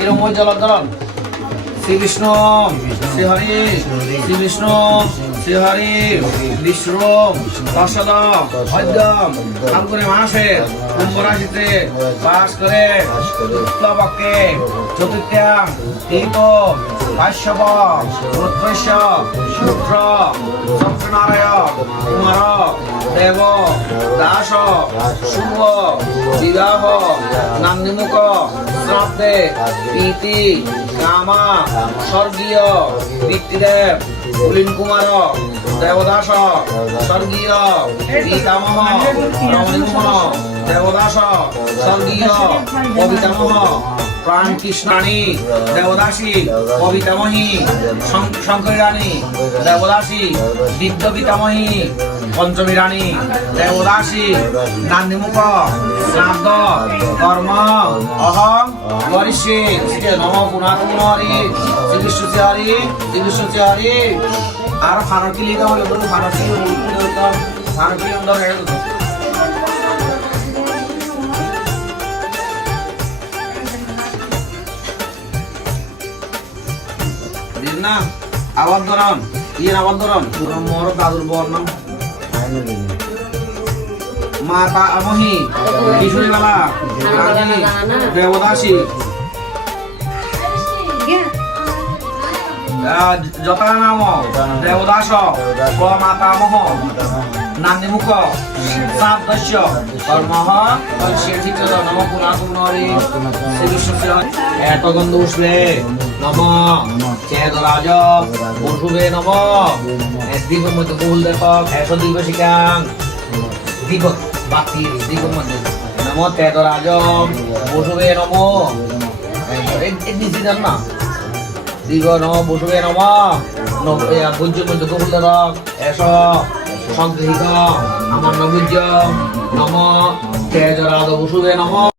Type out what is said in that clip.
এরকম ওই জলধরণ শ্রীকৃষ্ণ শ্রীহরি শ্রীকৃষ্ণ শ্রীহরি বিষ্ণুম দশদ অদ্যম ফাল্গুনে মাসে কুম্ভ রাশিতে বাস করে শুক্লপক্ষে চতুর্থ্যাং তীত কাশ্যপ রুদ্রস্য শুক্র সত্যনারায়ণ কুমার দেব দাস শুভ বিবাহ নান্দিমুখ শ্রাদ্ধে প্রীতি কামা স্বর্গীয় পিতৃদেব কুলীন কুমার দেবদাস স্বর্গীয় পিতামহ রমণীমোহন দেবদাস স্বর্গীয় কবিতামহ প্রাণ কৃষ্ণাণী দেবদাসী কবিতামহী শঙ্করী রানী দেবদাসী দিব্য পিতামহী পঞ্চমী রানী দেবদাসী নান্দিমুখ শ্রাদ্ধ কর্ম অহং গরিষ্যে নম পুনাতুমরি শ্রীকৃষ্ণ হরি শ্রীকৃষ্ণ হরি আর ফারকি লিখা হলো তো ফারকি ফারকি অন্তর হয়ে গেল না আবার ধরন আবার ধরন মোর দাদুর বর নাম মাতা আমহি কিশোরীবালা রানী দেবদাসী যথা নাম দেবদাস মাতামহ নান্দিমুখ সাবদস্য কর্মহ ঠিক নম পুনাতুমরি শ্রীকৃষ্ণ এত গন্ধ উষ্ণে নম চেদরাজ পশুবে নম দ্বীপ মধ্যে বহুল দেবক এস দ্বীপ শিকাং দীপক বাকি দীপ মধ্যে নম তেদরাজ পশুবে নম নিচে যান না দীপ নম পশুবে নম ভোজ্য মধ্যে বহুল দেবক এস সংগৃহীত আমার নবুজ্য নম তেজরাজ পশুবে নম